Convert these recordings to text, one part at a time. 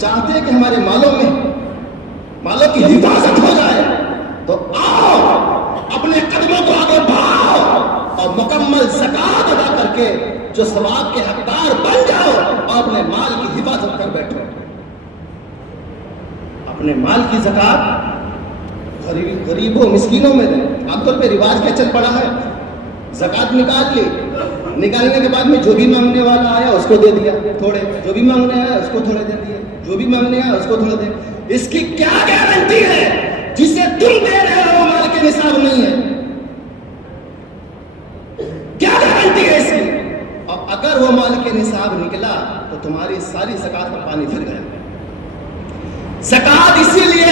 چاہتے ہیں کہ ہمارے مالوں کی حفاظت ہو جائے، تو آؤ اپنے قدموں کو آگے بڑھاؤ اور مکمل زکات ادا کر کے جو ثواب کے حقدار بن جاؤ اور اپنے مال کی حفاظت کر بیٹھو۔ اپنے مال کی زکات غریبوں مسکینوں میں دیں۔ عام طور پہ رواج کیا چل پڑا ہے، زکات نکال لی، نکالنے کے بعد میں جو بھی مانگنے والا آیا اس کو دے دیا تھوڑے، جو بھی مانگنے آیا اس کو تھوڑے دے دیے، جو بھی مانگنے آیا اس کو تھوڑے دے۔ اس کی کیا گارنٹی ہے جسے تم دے رہے ہو مال کے نصاب نہیں ہے؟ کیا گارنٹی ہے اس کی؟ اور اگر وہ مال کے نصاب نکلا تو تمہاری ساری زکات پر پانی پھر گیا۔ زکات اسی لیے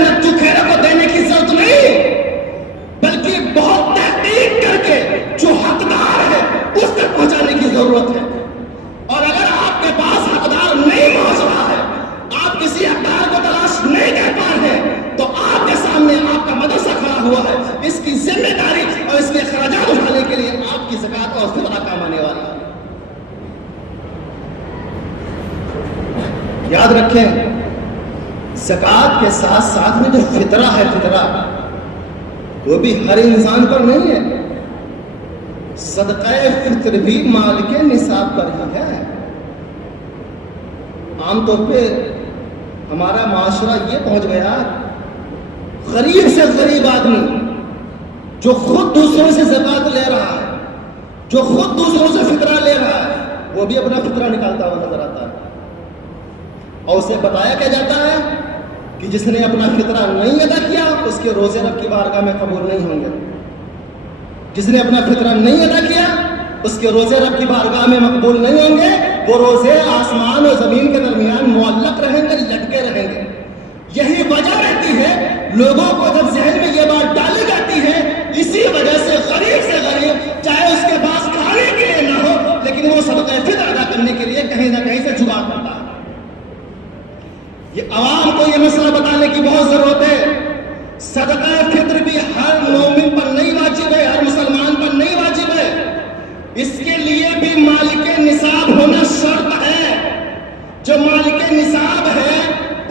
نچو خیروں کو دینے کی ضرورت نہیں، بلکہ بہت تحقیق کر کے جو حقدار ہے اس تک پہنچانے کی ضرورت ہے۔ اور اگر آپ کے پاس حقدار نہیں پہنچ رہا ہے، آپ کسی حقدار کو تلاش نہیں کر پا رہے ہیں، تو آپ کے سامنے آپ کا مدرسہ کھڑا ہوا ہے، اس کی ذمہ داری اور اس کے اخراجات اٹھانے کے لیے آپ کی زکات اور فطرہ کام آنے والی ہے۔ یاد رکھیں، زکات کے ساتھ ساتھ میں جو فطرہ ہے، فطرہ وہ بھی ہر انسان پر نہیں ہے۔ صدقہ فطر بھی مال کے نصاب پر ہی ہے۔ عام طور پہ ہمارا معاشرہ یہ پہنچ گیا، غریب سے غریب آدمی جو خود دوسروں سے زکات لے رہا ہے، جو خود دوسروں سے فطرہ لے رہا ہے، وہ بھی اپنا فطرہ نکالتا ہوا نظر آتا ہے، اور اسے بتایا کیا جاتا ہے کہ جس نے اپنا فطرہ نہیں ادا کیا اس کے روزے رب کی بارگاہ میں قبول نہیں ہوں گے۔ جس نے اپنا فطرہ نہیں ادا کیا اس کے روزے رب کی بارگاہ میں مقبول نہیں ہوں گے، وہ روزے آسمان اور زمین کے درمیان معلق رہیں گے، لٹکے رہیں گے۔ یہی وجہ رہتی ہے لوگوں کو جب ذہن میں یہ بات ڈالی جاتی ہے، اسی وجہ سے غریب چاہے اس کے پاس کھانے کے لیے نہ ہو لیکن وہ صدقہ فطر ادا کرنے کے لیے کہیں نہ کہیں سے جگاڑ کرتا ہے۔ یہ عوام کو یہ مسئلہ بتانے کی بہت ضرورت ہے۔ صدقہ فطر بھی ہر مومن پر نہیں واجب ہے، ہر مسلمان پر نہیں واجب ہے، اس کے لیے بھی مالک نصاب ہونا شرط ہے۔ جو مالک نصاب ہے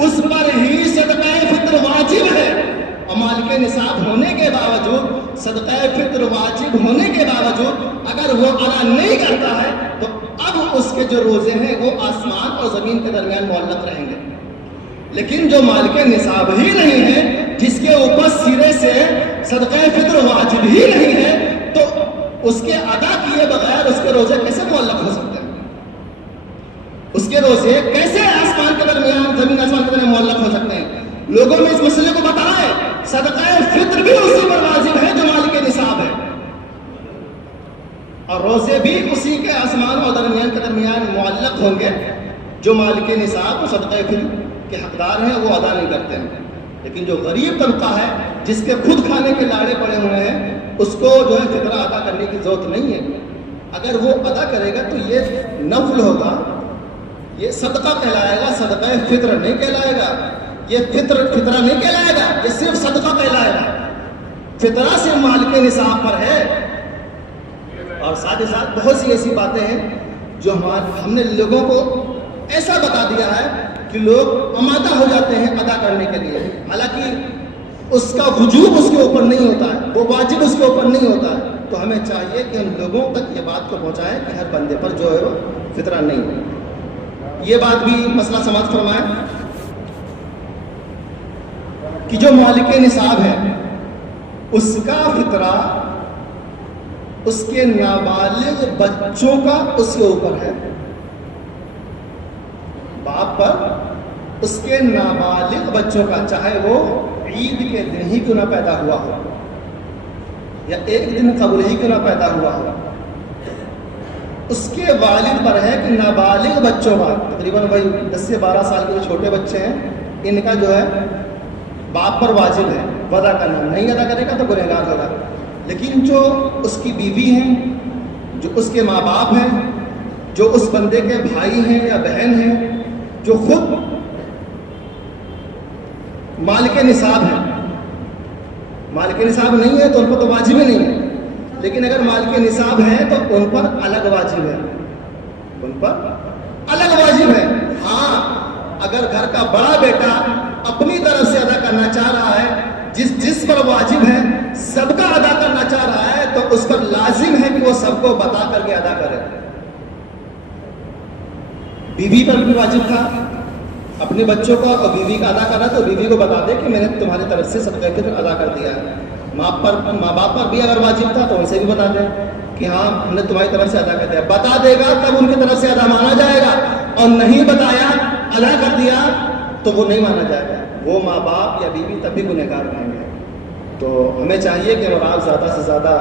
اس پر ہی صدقہ فطر واجب ہے، اور مالک نصاب ہونے کے باوجود، صدقہ فطر واجب ہونے کے باوجود اگر وہ ادا نہیں کرتا ہے تو اب اس کے جو روزے ہیں وہ آسمان اور زمین کے درمیان معلق رہیں گے۔ لیکن جو مالک نصاب ہی نہیں ہے، جس کے اوپر سرے سے صدقہ فطر واجب ہی نہیں ہے، تو اس کے ادا کیے بغیر اس کے روزے کیسے معلق ہو سکتے ہیں؟ اس کے روزے کیسے آسمان کے درمیان، زمین آسمان کے درمیان معلق ہو سکتے ہیں؟ لوگوں میں اس مسئلے کو بتائیں۔ صدقہ فطر بھی اسی پر واجب ہے جو مالک نصاب ہے، اور روزے بھی اسی کے آسمان اور درمیان کے درمیان معلق ہوں گے جو مالک نصاب اور صدقہ فطر کے حقدار ہیں وہ ادا نہیں کرتے ہیں۔ لیکن جو غریب طبقہ ہے جس کے خود کھانے کے لاڑے پڑے ہوئے ہیں، اس کو جو ہے فطرہ ادا کرنے کی ضرورت نہیں ہے۔ اگر وہ ادا کرے گا تو یہ نفل ہوگا، یہ صدقہ کہلائے گا، صدقہ فطر نہیں کہلائے گا، یہ فطرہ نہیں کہلائے گا، یہ صرف صدقہ کہلائے گا۔ فطرہ سے مالک نصاب پر ہے۔ اور ساتھ ہی ساتھ بہت سی ایسی باتیں ہیں جو ہم نے لوگوں کو ایسا بتا دیا ہے کہ لوگ آمادہ ہو جاتے ہیں ادا کرنے کے لیے، حالانکہ اس کا وجوب اس کے اوپر نہیں ہوتا ہے، وہ واجب اس کے اوپر نہیں ہوتا ہے۔ تو ہمیں چاہیے کہ ہم لوگوں تک یہ بات کو پہنچائیں کہ ہر بندے پر جو ہے وہ فطرہ نہیں ہے۔ یہ بات بھی مسئلہ سماعت فرمائیں کہ جو مالک نصاب ہے اس کا فطرہ اس کے نابالغ بچوں کا اس کے اوپر ہے، باپ پر اس کے نابالغ بچوں کا، چاہے وہ عید کے دن ہی کیوں نہ پیدا ہوا ہو یا ایک دن قبل ہی کیوں نہ پیدا ہوا ہو، اس کے والد پر ہے کہ نابالغ بچوں کا، تقریباً وہی 10 سے 12 سال کے جو چھوٹے بچے ہیں، ان کا جو ہے باپ پر واجب ہے ادا کرنا، نہیں ادا کرے گا تو گنہگار ہوگا۔ لیکن جو اس کی بیوی ہیں، جو اس کے ماں باپ ہیں، جو اس بندے کے بھائی ہیں یا بہن ہیں، جو خود مالک نصاب ہے، مالک نصاب نہیں ہے تو ان پر تو واجب ہی نہیں ہے، لیکن اگر مالک نصاب ہے تو ان پر الگ واجب ہے، ان پر الگ واجب ہے۔ ہاں، اگر گھر کا بڑا بیٹا اپنی طرف سے ادا کرنا چاہ رہا ہے، جس پر واجب ہے سب کا ادا کرنا چاہ رہا ہے، تو اس پر لازم ہے کہ وہ سب کو بتا کر کے ادا کرے۔ بیوی پر بھی واجب تھا اپنے بچوں کو اور بیوی کا ادا کرنا، تو بیوی کو بتا دے کہ میں نے تمہاری طرف سے صدقہ فطر ادا کر دیا ہے۔ ماں باپ پر بھی اگر واجب تھا تو ان سے بھی بتا دیں کہ ہاں ہم نے تمہاری طرف سے ادا کر دیا۔ بتا دے گا تب ان کی طرف سے ادا مانا جائے گا، اور نہیں بتایا ادا کر دیا تو وہ نہیں مانا جائے گا، وہ ماں باپ یا بیوی تب بھی گنہگار رہیں گے۔ تو ہمیں چاہیے کہ ہم آپ زیادہ سے زیادہ